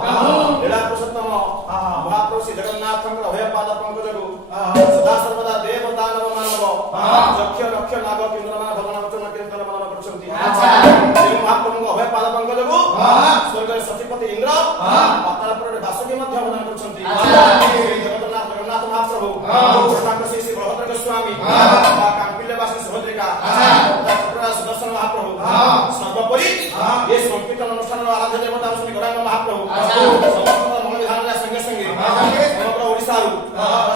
लीला पुरुषोत्तम महाप्रभु श्री जगन्नाथ अभय पाद पंकज को सदा सर्वदा देव दानव मानव यक्ष रक्ष नाग किन्नर भवन वचन कीर्तन मनन करछंती श्री महाप्रभु अभय पाद पंकज को स्वर्ग सतीपति इंद्र पाताल पर वासुकी मध्य वंदन करछंती जगन्नाथ महाप्रभु ठाकुर श्री श्री बलभद्र गोस्वामी कांपिल्यवासी सुभद्रिका सुदर्शन महाप्रभु सर्वोपरि ये संकीर्तन अनुष्ठान आराध्य देवता श्री गौरांग महाप्रभु समस्त मंगल विधान संगे संगे समग्र ओडिसा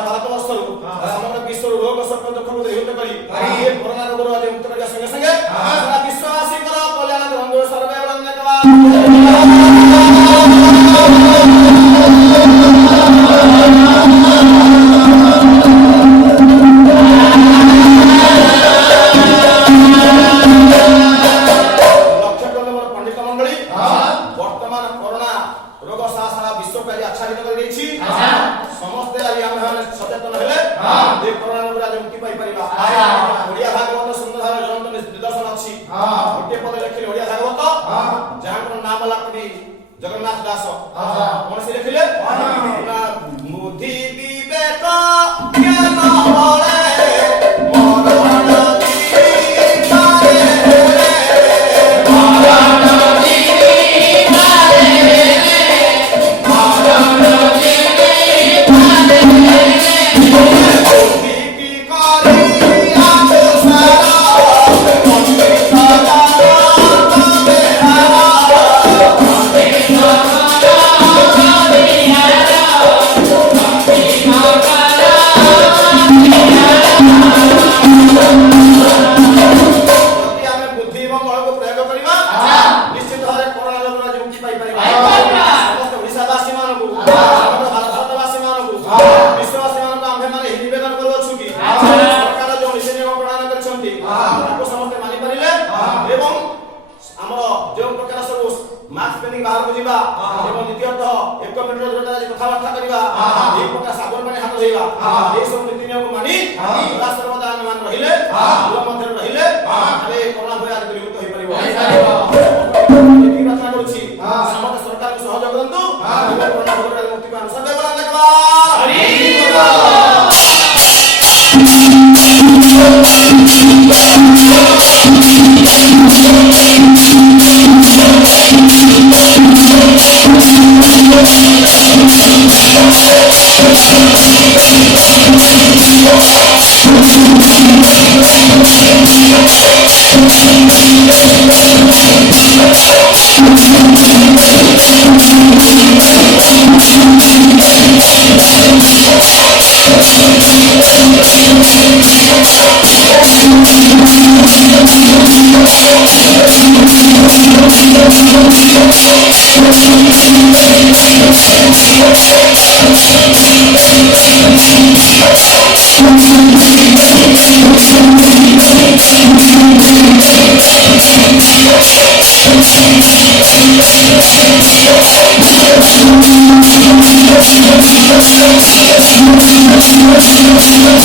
भारतवर्ष समग्र विश्व रोग शोक दुख को दूर करी ये कोरोना रोग आज मुक्त करने संगे संगे सारा विश्वासी कर कल्याण बंधु सर्वे वंदनवा जगन्नाथ दास कौन से लिखिले बुद्धि विवेक ज्ञान बले मरण कथबार्ता करवा एक प्रकार सागर पानी हाथ धोइबा ए सब नीति नियम मानि सदा सर्वदा मान रहिले दुआ मध्य रहिले अरे कोरोना भय आदि विमुक्त होई परिबो नीति रचना करूछि समस्त सरकार को सहयोग करंतु कोरोना भय मुक्ति पान सबे बला देखबा हरि Thank you.